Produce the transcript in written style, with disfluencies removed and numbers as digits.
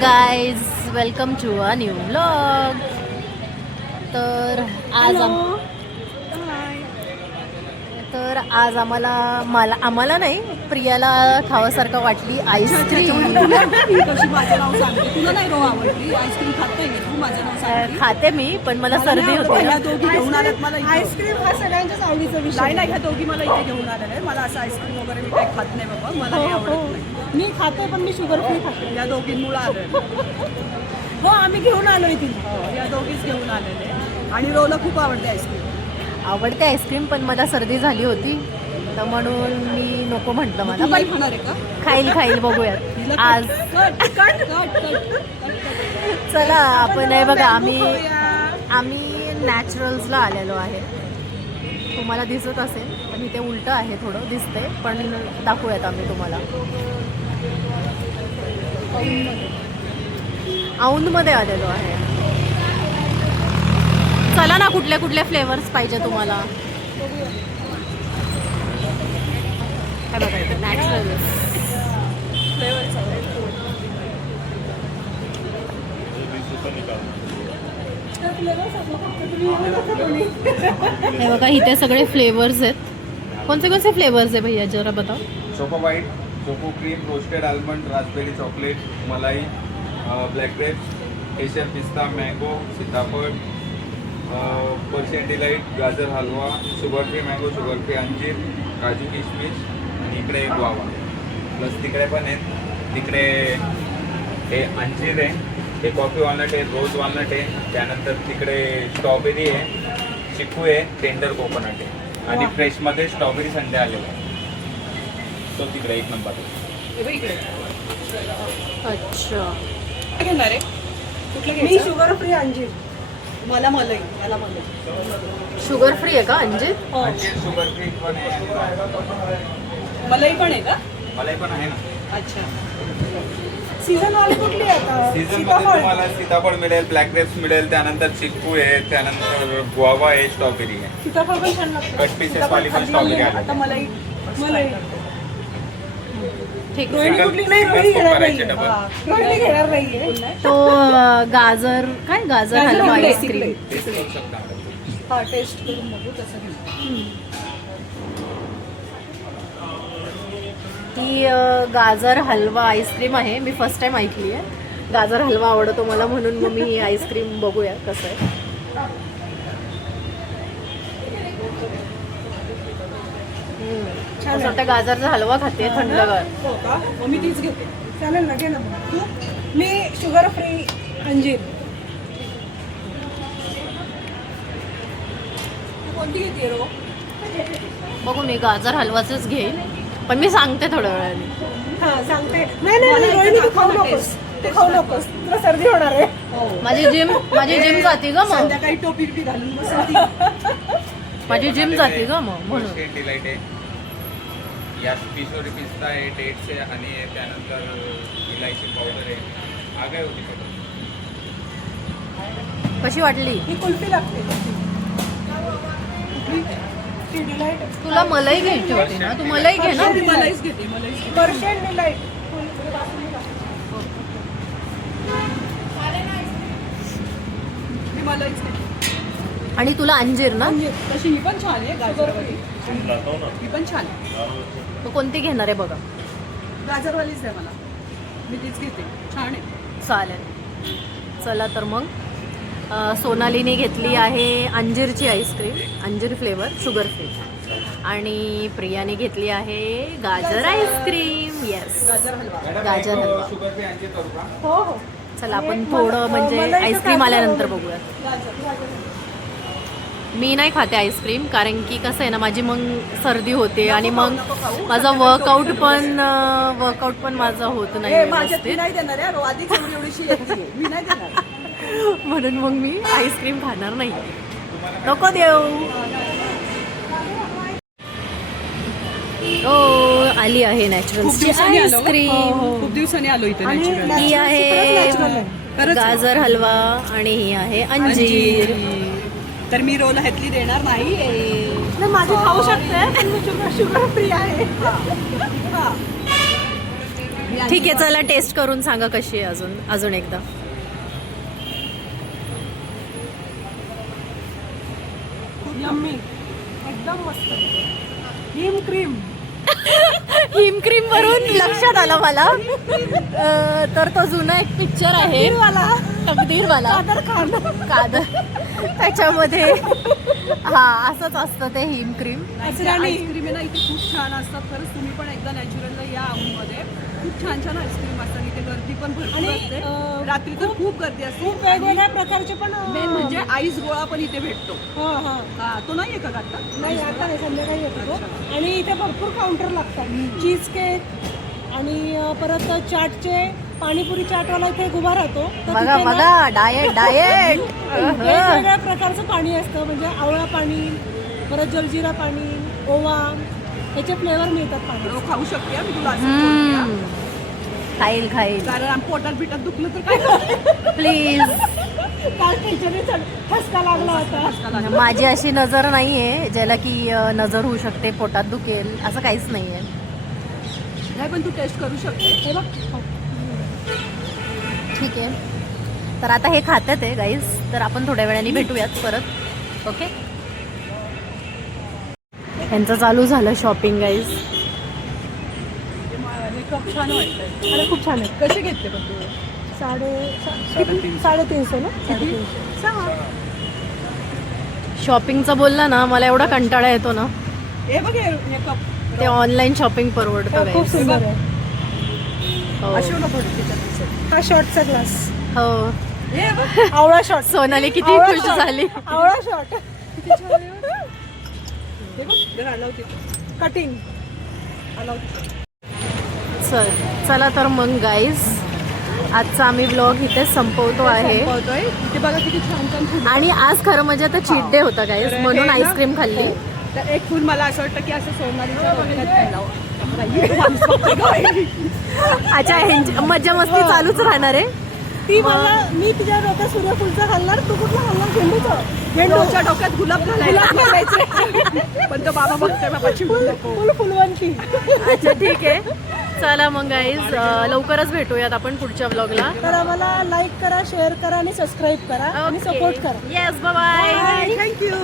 Guys, welcome to a new vlog. तर आज आम्हाला नाही, प्रियाला खावासारखं वाटली आईस्क्रीम. खाते मी, पण मला सर्दी होते. आईस्क्रीम हा सगळ्यांच्याच आवडीचा विषय नाही. ह्या दोघी मला इथे घेऊन आलेल्या आहे. मला असं आईस्क्रीम वगैरे मी काही खात नाही बाबा, मला काही आवडत नाही. मी खाते पण मी शुगर फ्री खाते. या दोघींमुळे आलोय. हो, आम्ही घेऊन आलोय तिथे. या दोघीच घेऊन आलेले आणि रोला खूप आवडते आईस्क्रीम. आवडते आईस्क्रीम, पण मला सर्दी झाली होती, तर म्हणून मी नको म्हटलं. मला पण खाणार आहे का? खाईल बघूयात आज. चला आपण हे बघा, आम्ही नॅचरल्सला आलेलो आहे. तुम्हाला दिसत असेल, पण इथे उलटं आहे, थोडं दिसते, पण दाखवूयात आम्ही तुम्हाला. औंधमध्ये आलेलो आहे. चला ना, कुठले कुठले फ्लेवर्स पाहिजे तुम्हाला? हे बघा इथे नॅचरल हे बघा, इथे सगळे फ्लेवर्स आहेत. कौन से फ्लेवर्स है भैया, जरा बताओ. Choco white, choco cream, roasted almond, raspberry chocolate, malai, black grapes, Asian pista, mango, sitaphal, Persian delight, gajar halwa, sugar free mango, sugar free anjeer, kaju किशमिश आणि इकडे गुआवा. प्लस तिकडे पण आहेत. तिकडे हे अंजीर आहे, हे कॉफी वॉलनट आहे, रोज वॉलनट आहे. त्यानंतर तिकडे स्ट्रॉबेरी आहे, चिकू आहे, टेंडर कोकोनट आहे आणि फ्रेशमध्ये स्ट्रॉबेरी संडे आलेला आहे. तो तिकडे एक नंबर आहे. अच्छा, घेणार आहे कुठलं? मी शुगर फ्री अंजीर. मला मलाई. शुगर फ्री आहे का अंजीर? अंजीर शुगर फ्री पण आहे. मलाई पण आहे का? मलाई पण आहे ना. अच्छा. सीझन वाली कुठली आहे आता? सीझन मध्ये तुम्हाला सीताफळ मिळेल, ब्लॅक ग्रेप्स मिळेल, त्यानंतर चिक्कू आहे, त्यानंतर गुआवा आहे, स्ट्रॉबेरी आहे. सीताफळ पण छान लागतं. कट पीसेस वाली पण स्ट्रॉबेरी आहे. आता मलाई ठीक रोहिणी आहे. कुठली नाही, रोहिणी घेणार करायचे नाही. डबल. रोहिणी घेणार नाहीये. तो गाजर हलवा आईस्क्रीम. टेस्ट करू शकता. हा, टेस्ट करून बघू कसं घेऊ. ती गाजर हलवा आईस्क्रीम आहे. मी फर्स्ट टाइम ऐकली आहे. गाजर हलवा आवडतो मला, म्हणून मग मी ही आईस्क्रीम बघूया कसं आहे. असं वाटतं गाजरचा हलवा खाते, थंडगार. हो का? मग मी तीच घेते. चालेल ना, घे ना मग. तू? मी शुगर फ्री अंजीर. कोणती घेते रो? बघू, मी गाजर हलवाचंच घेईल, पण मी सांगते थोड्या वेळाने. हा, सांगते. नाही रोहिणी, तू खाऊ नकोस. ते खाऊ नकोस, तुला सर्दी होणार आहे. माझी जिम जाती ग मग. संध्याकाळी टोपी घालून बसली. माझी जिम जाती ग मग, म्हणून. पर्शियन डिलाइट आहे, या पिसोरी पिस्ता आहे, डेट्स आहे आणि त्यानंतर इलायची पावडर आहे. आगाय होती सगळं. कशी वाटली? ही कुल्फी लागते. ती डिलाइट. तुला मलाई घ्यायची होती ना, तू मलाई घे ना. मलाईच घेते. Persian delight. मी मलाईच घेते. आणि तुला अंजीर ना. तशी ही पण छान आहे, गाजरवाली. ही पण छान आहे. तू कोणती घेणार आहे बघा. गाजरवालीच आहे मला. मी तीच घेते. छान आहे. चालेल. चला तर मग सोनालीने घेतली आहे अंजीरची आईस्क्रीम, अंजीर फ्लेवर, शुगर फ्री. आणि प्रियाने घेतली आहे गाजर आईस्क्रीम. येस, गाजर हलवा. शुगर फ्री अंजीर करू का? हो. चला आपण थोडं म्हणजे आईस्क्रीम आल्यानंतर बघूया. मी नाही खाते आईस्क्रीम, कारण की कसं आहे ना, माझी मग सर्दी होते आणि मग माझा वर्कआउट पण माझा होत नाही व्यवस्थित. नाही देणार आहे. आधीच एवढीशी येते. मी नाही देणार. म्हणून मग मी आईस्क्रीम खाणार नाही. नको देऊ. आली आहे नॅचरलची आईस्क्रीम. खूप दिवसांनी आलो इथे. ही आहे गाजर हलवा आणि ही आहे अंजीर. तर मी रोल ह्यातली देणार नाही. माझी खाऊ शकते, पण मी शुगर फ्री आहे. मी ठीक आहे, चला टेस्ट करून सांगा कशी आहे अजून एकदा. यम्मी एकदम मस्त. हिम क्रीम हिम क्रीम वरून लक्षात आलं मला तर तो जुना एक पिक्चर आहे तकदीरवाला कादर, त्याच्यामध्ये असंच असतं ते हिम क्रीम. आईस्क्रीम आहे ना इथे खूप छान असतात. खरंच तुम्ही पण एकदा नॅचरलला या औंधमध्ये. खूप छान छान आईस्क्रीम असतात. इथे गर्दी पण भरपूर असते. रात्री तर खूप गर्दी असते. खूप वेगवेगळ्या प्रकारचे पण मेन म्हणजे आईस गोळा पण इथे भेटतो. हा तो नाही आहे का आता? नाही आता नाही, संध्याकाळी येतो तो. आणि इथे भरपूर काउंटर लागतात. चीज केक आणि परत चाटचे पाणीपुरी चाटवाला इथे एक उभा राहतो. तर बघा तिथे ना बघा डाएट वेगवेगळ्या प्रकारचं पाणी असतं. म्हणजे आवळा पाणी, परत जलजिरा पाणी, ओवा, याचे फ्लेवर मिळतात. पाणी खाऊ शकते मी तुला खाईल कारण पोटात बिटात दुखलं तर काय प्लीज. काल टीचरने ठसका लागला होता. माझी अशी नजर नाहीये ज्याला की नजर होऊ शकते, पोटात दुखेल, असं काहीच नाहीये. नाही पण तू टेस्ट करू शकते. हे बघ ठीक आहे, तर आता हे खात्यात आहे गाईज, तर आपण थोड्या वेळाने भेटूयात परत. ओके, यांचं चालू झालं शॉपिंग गाईज. कप छान वाटतंय. अरे खूप छान आहे. कसे घेतले पण तू? 350 ना. शॉपिंगचं बोलला ना, मला एवढा कंटाळा येतो ना. हे बघ हे कप ते ऑनलाईन शॉपिंग परवडतं खूप guys. सुंदर आहे. हो. हा शॉर्टचा ग्लास. हो, हे बघ आवळा शॉट. सोनाली किती खुश झाली. आवळा शॉट किती छान आहे. हे बघ जरा आला होती कटिंग आला होती. चला तर मग गाईज, आजचा आम्ही ब्लॉग इथे संपवतो आहे. इथे बघा किती छान छान फुल. आणि आज खरं म्हणजे आता चीट डे होता गाईज, म्हणून आईस्क्रीम खाल्ली. तर एक फुल मला असं वाटतं की असं सोनालीच्या डोक्यात घालावं. अच्छा, मज्जा मस्ती चालूच राहणार आहे. ती मला मी तुझ्या डोक्यात सूर्यफुलचा घालणार, तू कुठला घालणार? झेंडूचं. झेंडूच्या डोक्यात गुलाब घालायचे. पण तो बाबा बघतोय बाबाची फुल फुलवंती. अच्छा ठीक आहे, चला मग गाईज, लवकरच भेटूयात आपण पुढच्या ब्लॉगला. तर आम्हाला लाईक करा, शेअर करा आणि सबस्क्राईब करा आणि सपोर्ट करा. Yes, bye. थँक्यू.